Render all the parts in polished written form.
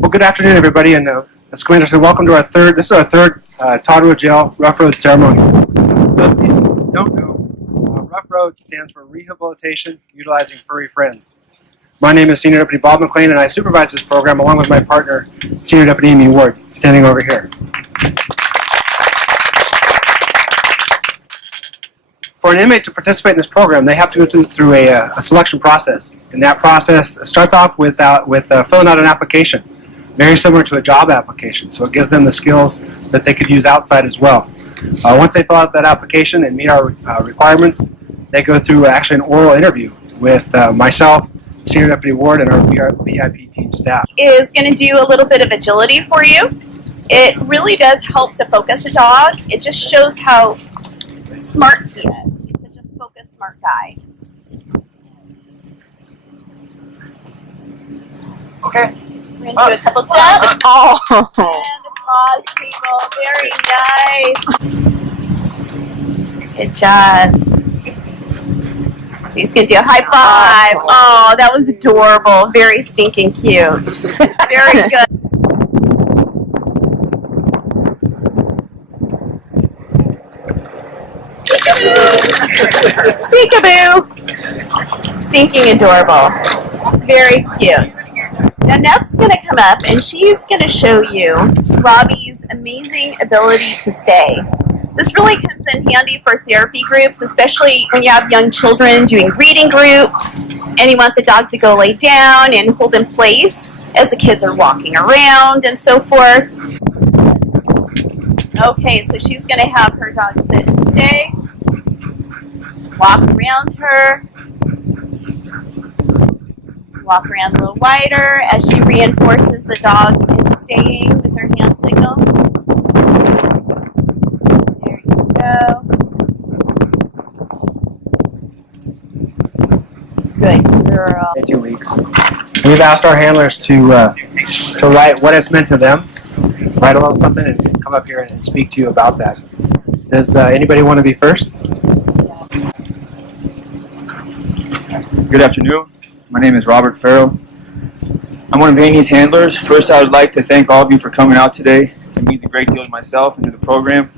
Well, good afternoon, everybody, and as Commander said, welcome to our third. This is our third Todd Road Jail Rough Road ceremony. For those of you who don't know, Rough Road stands for Rehabilitation Utilizing Furry Friends. My name is Senior Deputy Bob McLean, and I supervise this program along with my partner, Senior Deputy Amy Ward, standing over here. For an inmate to participate in this program, they have to go through a selection process, and that process starts off with filling out an application, very similar to a job application. So it gives them the skills that they could use outside as well. Once they fill out that application and meet our requirements, they go through actually an oral interview with myself, Senior Deputy Ward, and our VIP team staff. Is going to do a little bit of agility for you. It really does help to focus a dog. It just shows how smart he is. He's such a focused, smart guy. Okay. We're going to do a couple jumps. Oh. And the paws table. Very nice. Good job. So he's going to do a high five. Oh, that was adorable. Very stinking cute. Very good. Peekaboo! Stinking adorable. Very cute. Now Neff's going to come up and she's going to show you Robbie's amazing ability to stay. This really comes in handy for therapy groups, especially when you have young children doing reading groups and you want the dog to go lay down and hold in place as the kids are walking around and so forth. Okay, so she's going to have her dog sit and stay. Walk around her. Walk around a little wider as she reinforces the dog is staying with her hand signal. There you go. Good girl. 2 weeks. We've asked our handlers to write what it's meant to them. Write a little something and come up here and speak to you about that. Does anybody want to be first? Good afternoon. My name is Robert Farrell. I'm one of Amy's handlers. First, I would like to thank all of you for coming out today. It means a great deal to myself and to the program.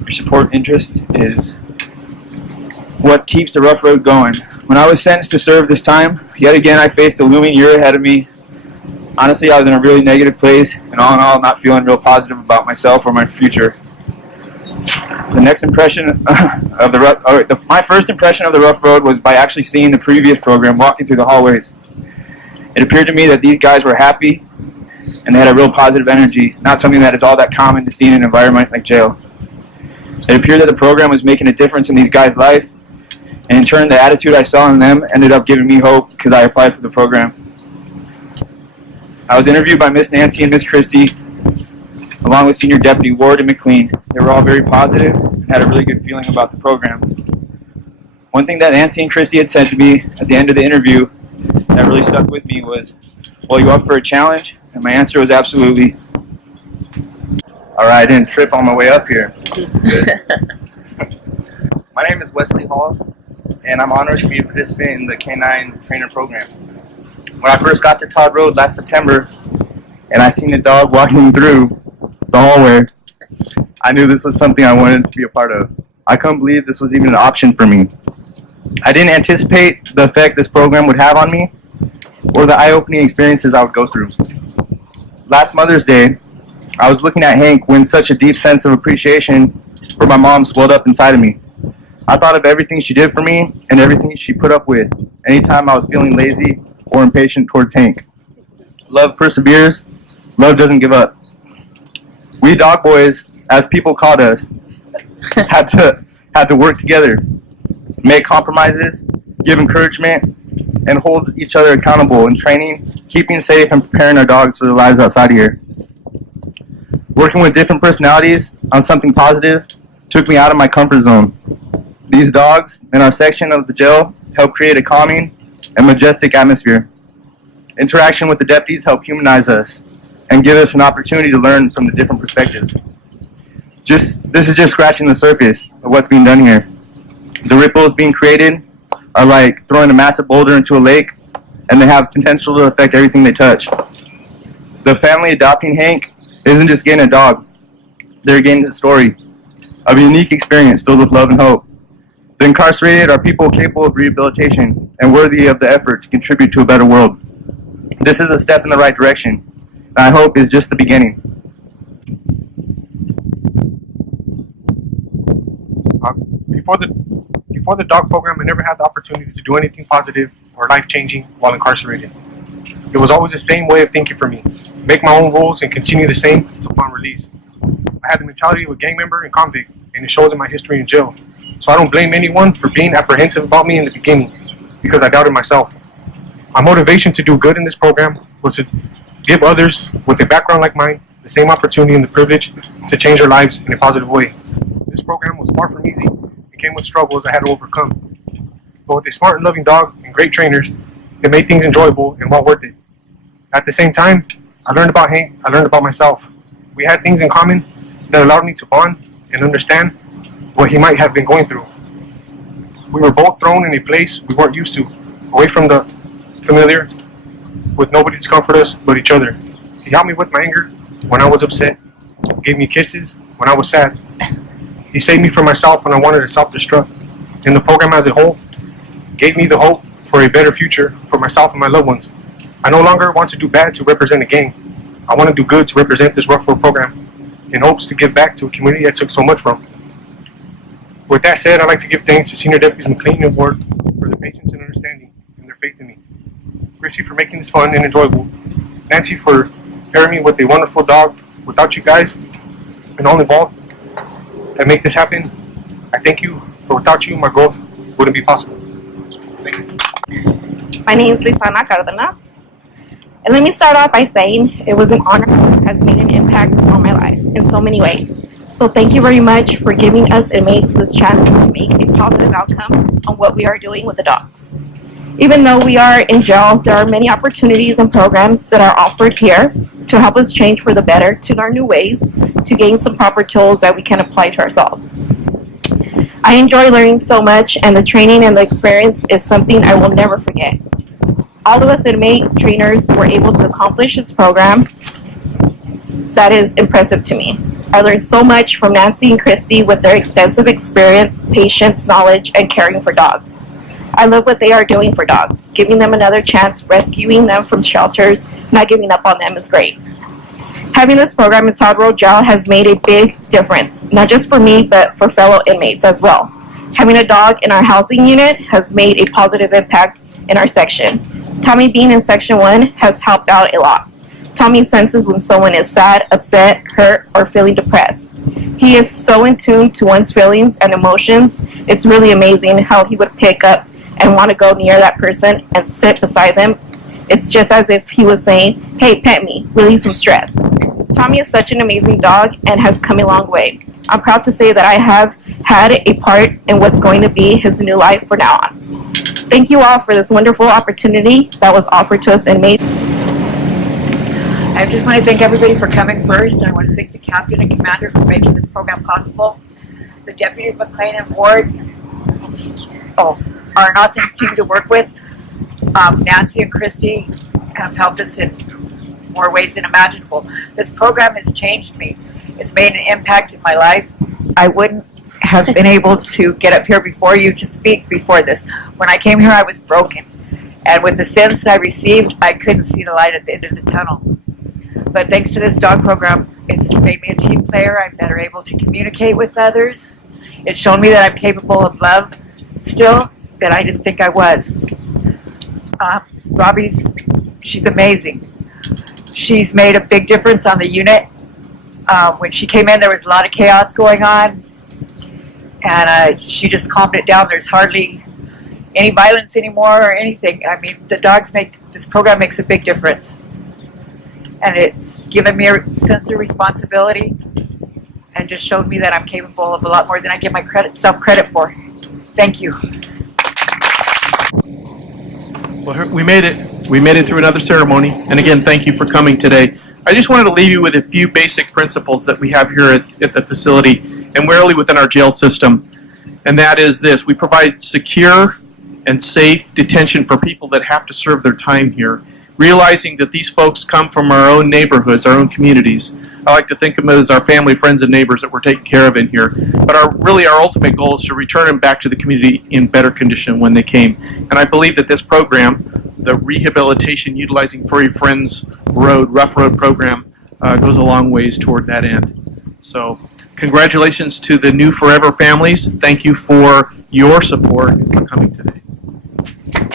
Your support and interest is what keeps the Rough Road going. When I was sentenced to serve this time, yet again I faced a looming year ahead of me. Honestly, I was in a really negative place, and all in all, not feeling real positive about myself or my future. The next impression of my first impression of the Rough Road was by actually seeing the previous program walking through the hallways. It appeared to me that these guys were happy and they had a real positive energy, not something that is all that common to see in an environment like jail. It appeared that the program was making a difference in these guys' life, and in turn the attitude I saw in them ended up giving me hope because I applied for the program. I was interviewed by Miss Nancy and Miss Christie, along with Senior Deputy Ward and McLean. They were all very positive and had a really good feeling about the program. One thing that Nancy and Christie had said to me at the end of the interview that really stuck with me was, "Well, you up for a challenge?" And my answer was absolutely. All right, I didn't trip on my way up here. That's good. My name is Wesley Hall, and I'm honored to be a participant in the K9 Trainer Program. When I first got to Todd Road last September, and I seen a dog walking through the hallway, I knew this was something I wanted to be a part of. I couldn't believe this was even an option for me. I didn't anticipate the effect this program would have on me or the eye-opening experiences I would go through. Last Mother's Day, I was looking at Hank when such a deep sense of appreciation for my mom swelled up inside of me. I thought of everything she did for me and everything she put up with anytime I was feeling lazy or impatient towards Hank. Love perseveres. Love doesn't give up. We dog boys, as people called us, had to work together, make compromises, give encouragement, and hold each other accountable in training, keeping safe, and preparing our dogs for their lives outside of here. Working with different personalities on something positive took me out of my comfort zone. These dogs in our section of the jail help create a calming and majestic atmosphere. Interaction with the deputies help humanize us and give us an opportunity to learn from the different perspectives. This is just scratching the surface of what's being done here. The ripples being created are like throwing a massive boulder into a lake, and they have potential to affect everything they touch. The family adopting Hank isn't just getting a dog, they're getting a story of a unique experience filled with love and hope. The incarcerated are people capable of rehabilitation and worthy of the effort to contribute to a better world. This is a step in the right direction, and I hope is just the beginning. Before the dog program, I never had the opportunity to do anything positive or life-changing while incarcerated. It was always the same way of thinking for me. Make my own rules and continue the same upon release. I had the mentality of a gang member and convict, and it shows in my history in jail. So I don't blame anyone for being apprehensive about me in the beginning, because I doubted myself. My motivation to do good in this program was to give others with a background like mine the same opportunity and the privilege to change their lives in a positive way. This program was far from easy. It came with struggles I had to overcome. But with a smart and loving dog and great trainers, it made things enjoyable and well worth it. At the same time, I learned about Hank, I learned about myself. We had things in common that allowed me to bond and understand what he might have been going through. We were both thrown in a place we weren't used to, away from the familiar, with nobody to comfort us but each other. He helped me with my anger when I was upset, gave me kisses when I was sad. He saved me from myself when I wanted to self-destruct. And the program as a whole gave me the hope for a better future for myself and my loved ones. I no longer want to do bad to represent a gang. I want to do good to represent this R.U.F.F program in hopes to give back to a community I took so much from. With that said, I'd like to give thanks to Senior Deputies McLean and Ward for their patience and understanding and their faith in me. Chrissy for making this fun and enjoyable. Nancy for pairing me with a wonderful dog. Without you guys and all involved that make this happen, I thank you. For without you, my growth wouldn't be possible. Thank you. My name is Rifana Cardenas. And let me start off by saying it was an honor that has made an impact on my life in so many ways. So thank you very much for giving us inmates this chance to make a positive outcome on what we are doing with the dogs. Even though we are in jail, there are many opportunities and programs that are offered here to help us change for the better, to learn new ways, to gain some proper tools that we can apply to ourselves. I enjoy learning so much, and the training and the experience is something I will never forget. All of us inmate trainers were able to accomplish this program. That is impressive to me. I learned so much from Nancy and Christy with their extensive experience, patience, knowledge, and caring for dogs. I love what they are doing for dogs. Giving them another chance, rescuing them from shelters, not giving up on them is great. Having this program in Todd Road Jail has made a big difference, not just for me, but for fellow inmates as well. Having a dog in our housing unit has made a positive impact in our section. Tommy being in Section 1 has helped out a lot. Tommy senses when someone is sad, upset, hurt, or feeling depressed. He is so in tune to one's feelings and emotions. It's really amazing how he would pick up and want to go near that person and sit beside them. It's just as if he was saying, hey, pet me, relieve some stress. Tommy is such an amazing dog and has come a long way. I'm proud to say that I have had a part in what's going to be his new life from now on. Thank you all for this wonderful opportunity that was offered to us inmates. I just want to thank everybody for coming first, and I want to thank the captain and commander for making this program possible. The deputies McLean and Ward are an awesome team to work with. Nancy and Christy have helped us in more ways than imaginable. This program has changed me. It's made an impact in my life. I wouldn't have been able to get up here before you to speak before this. When I came here, I was broken. And with the sins I received, I couldn't see the light at the end of the tunnel. But thanks to this dog program, it's made me a team player. I'm better able to communicate with others. It's shown me that I'm capable of love still that I didn't think I was. She's amazing. She's made a big difference on the unit. When she came in, there was a lot of chaos going on, and she just calmed it down. There's hardly any violence anymore or anything. I mean, this program makes a big difference. And it's given me a sense of responsibility and just showed me that I'm capable of a lot more than I give my self-credit for. Thank you. Well, we made it. We made it through another ceremony. And again, thank you for coming today. I just wanted to leave you with a few basic principles that we have here at the facility and really within our jail system. And that is this: we provide secure and safe detention for people that have to serve their time here. realizing that these folks come from our own neighborhoods, our own communities. I like to think of them as our family, friends, and neighbors that we're taking care of in here. But our ultimate goal is to return them back to the community in better condition when they came. And I believe that this program, the Rehabilitation Utilizing Furry Friends R.U.F.F program, goes a long ways toward that end. So congratulations to the new Forever families. Thank you for your support and for coming today.